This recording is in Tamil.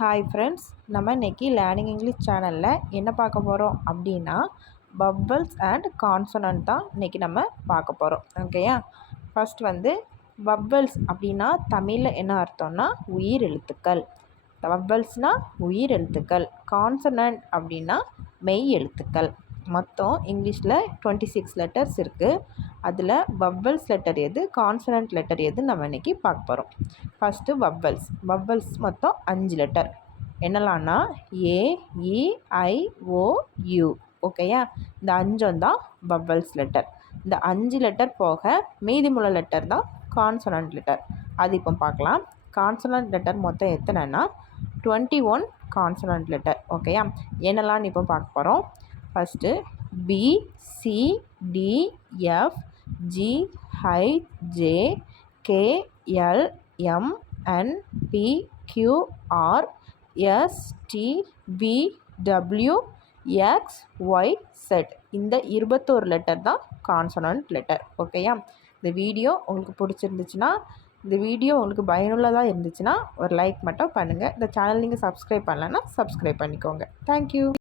ஹாய் ஃப்ரெண்ட்ஸ், நம்ம இன்றைக்கி லேர்னிங் இங்கிலீஷ் சேனலில் என்ன பார்க்க போகிறோம் அப்படின்னா பப்பல்ஸ் அண்ட் கான்சனன்ட் தான் இன்றைக்கி நம்ம பார்க்க போகிறோம். ஓகேயா? ஃபஸ்ட் பப்பல்ஸ் அப்படின்னா தமிழில் என்ன அர்த்தம்னா உயிர் எழுத்துக்கள். பப்பல்ஸ்னால் உயிர் எழுத்துக்கள். கான்சனன்ட் அப்படின்னா மெய் எழுத்துக்கள். மொத்தம் இங்கிலீஷில் 26 லெட்டர்ஸ் இருக்குது. அதில் பப்பல்ஸ் லெட்டர் எது, கான்சனன்ட் லெட்டர் எதுன்னு நம்ம இன்றைக்கி பார்க்க போகிறோம். ஃபஸ்ட்டு பப்பல்ஸ் மொத்தம் 5 லெட்டர். என்னலான்னா AEIOU. ஓகேயா? இந்த 5 தான் பப்பல்ஸ் லெட்டர். இந்த 5 லெட்டர் போக மீதிமுள்ள லெட்டர் தான் கான்சனன்ட் லெட்டர். அது இப்போ பார்க்கலாம். கான்சனன்ட் லெட்டர் மொத்தம் எத்தனைன்னா 21 கான்சனன்ட் லெட்டர். ஓகேயா? என்னெல்லாம் இப்போ பார்க்க போகிறோம். First B, C, D, F, G, H, J, K, L, M, N, P, Q, R, S, T, V, W, X, Y, Z. இந்த 21 லெட்டர் தான் கான்சனன்ட் லெட்டர். ஓகேயா? இந்த வீடியோ உங்களுக்கு பிடிச்சிருந்துச்சுன்னா, இந்த வீடியோ உங்களுக்கு பயனுள்ளதாக இருந்துச்சுன்னா ஒரு லைக் மட்டும் பண்ணுங்கள். இந்த சேனல் நீங்கள் சப்ஸ்கிரைப் பண்ணலைன்னா சப்ஸ்கிரைப் பண்ணிக்கோங்க. தேங்க்யூ.